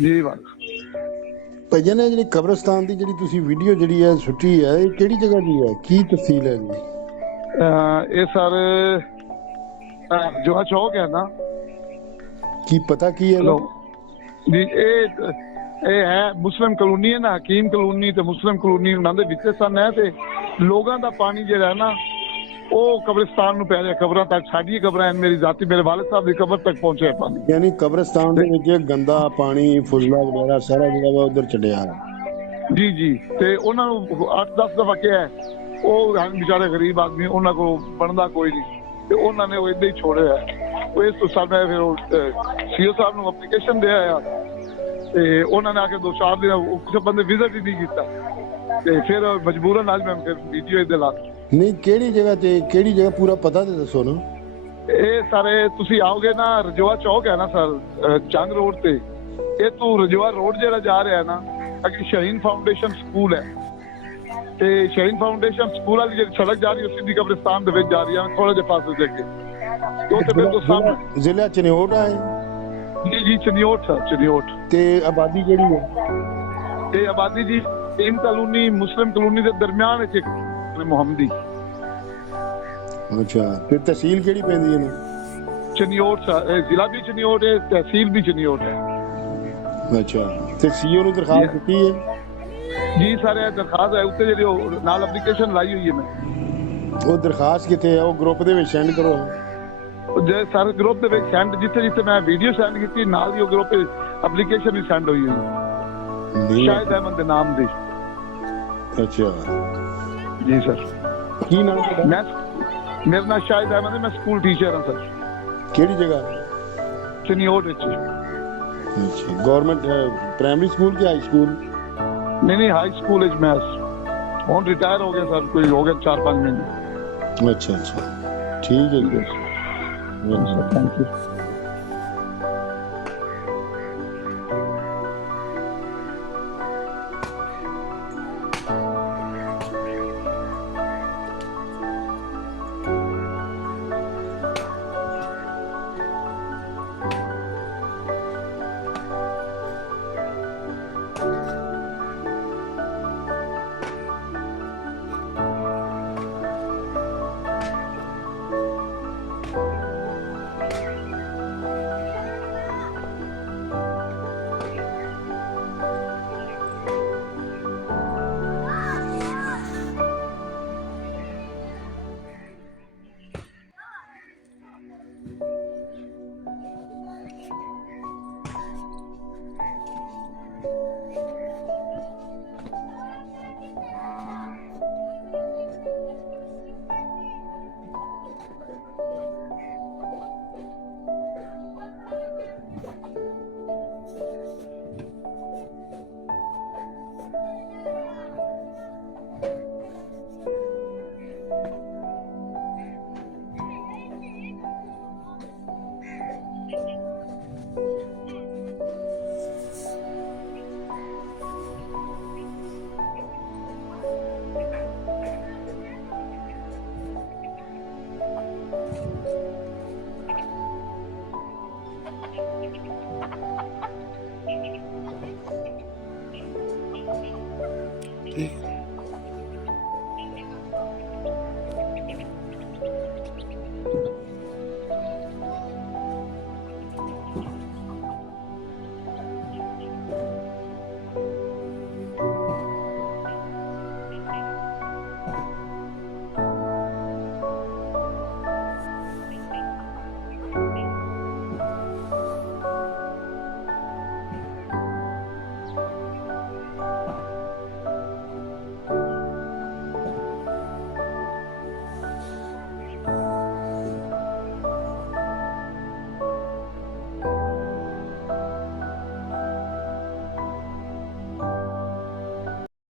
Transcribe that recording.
ਜੀ ਬਸ ਭਾਈਆ ਨੇ ਜਿਹੜੀ ਕਬਰਸਤਾਨ ਦੀ ਜਿਹੜੀ ਤੁਸੀਂ ਵੀਡੀਓ ਜਿਹੜੀ ਹੈ ਸੁੱਟੀ ਹੈ, ਇਹ ਕਿਹੜੀ ਜਗ੍ਹਾ ਦੀ ਹੈ, ਕੀ ਤਫਸੀਲ ਹੈ ਜੀ? ਇਹ ਸਰ ਜੋ ਚੌਕ ਹੈ ਨਾ, ਕੀ ਪਤਾ ਕੀ ਹੈ? ਹੈਲੋ ਜੀ, ਇਹ ਹੈ ਮੁਸਲਿਮ ਕਲੋਨੀ ਹੈ ਨਾ, ਹਕੀਮ ਕਲੋਨੀ ਤੇ ਮੁਸਲਿਮ ਕਲੋਨੀ ਉਹਨਾਂ ਦੇ ਵਿੱਚ ਸਨ ਹੈ। ਤੇ ਲੋਕਾਂ ਦਾ ਪਾਣੀ ਜਿਹੜਾ ਹੈ ਨਾ ਉਹ ਕਬਰਸਤਾਨ ਨੂੰ ਪੈ ਰਿਹਾ, ਕਬਰਾਂ ਤੱਕ। ਸਾਡੀਆਂ ਕਬਰਾਂ ਹਨ, ਮੇਰੀ ਜ਼ਾਤੀ ਮੇਰੇ ਵਾਲਿਦ ਸਾਹਿਬ ਦੀ ਕਬਰ ਤੱਕ ਪਹੁੰਚਿਆ ਪਾਣੀ। ਯਾਨੀ ਕਬਰਸਤਾਨ ਦੇ ਵਿੱਚ ਗੰਦਾ ਪਾਣੀ, ਫੁਜ਼ਲਾ ਵਗੈਰਾ ਸਾਰਾ ਜਿਹੜਾ ਵਾ ਉਧਰ ਚੜਿਆ ਹੈ। ਜੀ ਜੀ। ਤੇ ਉਹਨਾਂ ਨੂੰ 8-10 ਦਫਾ ਕਿਹਾ, ਉਹ ਹਨ ਵਿਚਾਰੇ ਗਰੀਬ ਆਦਮੀ, ਉਹਨਾਂ ਕੋਲ ਬਣਦਾ ਕੋਈ ਨਹੀਂ, ਤੇ ਉਹਨਾਂ ਨੇ ਉਹ ਏਦਾਂ ਹੀ ਛੋੜਿਆ। ਉਹ ਇਸ ਤੋਂ ਸਾਡਾ ਫਿਰ ਉਹ ਸੀਓ ਸਾਹਿਬ ਨੂੰ ਐਪਲੀਕੇਸ਼ਨ ਦਿਆ ਆ, ਤੇ ਉਹਨਾਂ ਨੇ ਆ ਕੇ 2-4 ਦਿਨ ਕਿਸੇ ਬੰਦੇ ਵਿਜ਼ਿਟ ਹੀ ਨਹੀਂ ਕੀਤਾ, ਤੇ ਫਿਰ ਮਜਬੂਰਨ ਅੱਜ ਮੈਂ ਵੀਡੀਓ ਇਹਦੇ ਲਾ। ਨਹੀਂ, ਕਿਹੜੀ ਜਗ੍ਹਾ ਤੇ, ਕਿਹੜੀ ਜਗ੍ਹਾ ਪੂਰਾ ਪਤਾ ਤੇ ਦੱਸੋ ਨਾ। ਇਹ ਸਾਰੇ ਤੁਸੀਂ ਆਓਗੇ ਨਾ, ਰਜੋਆ ਚੌਕ ਹੈ ਨਾ ਸਰ, ਚੰਗ ਰੋਡ ਤੇ। ਇਹ ਤੋਂ ਰਜੋਆ ਰੋਡ ਜਿਹੜਾ ਜਾ ਰਿਹਾ ਨਾ, ਅੱਗੇ ਸ਼ਹੀਨ ਫਾਊਂਡੇਸ਼ਨ ਸਕੂਲ ਹੈ, ਤੇ ਸ਼ਹੀਨ ਫਾਊਂਡੇਸ਼ਨ ਸਕੂਲ ਵਾਲੀ ਜਿਹੜੀ ਸੜਕ ਜਾ ਰਹੀ ਹੈ ਸਿੱਧੀ ਕਬਰਸਤਾਨ ਦੇ ਵਿੱਚ ਜਾ ਰਹੀ ਹੈ, ਥੋੜਾ ਜਿਹਾ ਪਾਸੇ ਦੇ ਅੱਗੇ। ਤੇ ਬਿਲਕੁਲ ਸਾਹਮਣੇ ਜ਼ਿਲ੍ਹਾ ਚਨਿਓਟ ਹੈ। ਜੀ ਜੀ, ਚਨਿਓਟ ਸਰ, ਚਨਿਓਟ। ਤੇ ਆਬਾਦੀ ਕਿਹੜੀ ਹੈ? ਇਹ ਆਬਾਦੀ ਜੀ ਟੀਮ ਕਲੋਨੀ ਮੁਸਲਿਮ ਕਲੋਨੀ ਦੇ ਦਰਮਿਆਨ ਵਿੱਚ ਇੱਕ ਮੁਹੰਮਦੀ। ਅੱਛਾ, ਤੇ ਤਹਿਸੀਲ ਕਿਹੜੀ ਪੈਂਦੀ ਹੈ? ਚਨਿਓਟ ਸਰ, ਜ਼ਿਲ੍ਹਾ ਵੀ ਚਨਿਓਟ ਹੈ, ਤਹਿਸੀਲ ਵੀ ਚਨਿਓਟ ਹੈ। ਅੱਛਾ, ਤੇ ਸੀਓ ਨੂੰ ਦਰਖਾਸਤ ਦਿੱਤੀ ਹੈ? ਜੀ ਸਰ, ਇਹ ਦਰਖਾਸਤ ਹੈ ਉੱਤੇ ਜਿਹੜੀ ਉਹ ਨਾਲ ਐਪਲੀਕੇਸ਼ਨ ਲਾਈ ਹੋਈ ਹੈ ਮੈਂ। ਉਹ ਦਰਖਾਸਤ ਕਿੱਥੇ ਹੈ? ਉਹ ਗਰੁੱਪ ਦੇ ਵਿੱਚ ਸੈਂਡ ਕਰੋ। ਜੇ ਸਰ ਗਰੁੱਪ ਦੇ ਵਿੱਚ ਸੈਂਡ, ਜਿੱਥੇ ਮੈਂ ਵੀਡੀਓ ਸੈਂਡ ਕੀਤੀ ਨਾਲ ਹੀ ਉਹ ਗਰੁੱਪ ਐਪਲੀਕੇਸ਼ਨ ਵੀ ਸੈਂਡ ਹੋਈ ਹੋਈ, ਸ਼ਾਹਦ ਅਹਿਮਦ ਦੇ ਨਾਮ ਦੀ। ਅੱਛਾ ਜੀ ਸਰ। ਕੀ ਨਾਮ ਤੁਹਾਡਾ? ਮੇਰਾ ਨਾਮ ਸ਼ਾਹਦ ਅਹਿਮਦ ਹੈ, ਮੈਂ ਸਕੂਲ ਟੀਚਰ ਹਾਂ ਸਰ। ਕਿਹੜੀ ਜਗ੍ਹਾ? ਚਨਿਓਟ ਵਿੱਚ। ਅੱਛਾ, ਗਵਰਨਮੈਂਟ ਪ੍ਰਾਇਮਰੀ ਸਕੂਲ ਕਿ ਹਾਈ ਸਕੂਲ? ਨਹੀਂ, ਹਾਈ ਸਕੂਲ ਵਿੱਚ ਮੈਂ ਹੁਣ ਰਿਟਾਇਰ ਹੋ ਗਿਆ ਸਰ, ਕੋਈ ਹੋ ਗਿਆ 4-5 ਮਹੀਨੇ। ਅੱਛਾ ਅੱਛਾ, ਠੀਕ ਹੈ ਜੀ, ਥੈਂਕ ਯੂ। ठीक।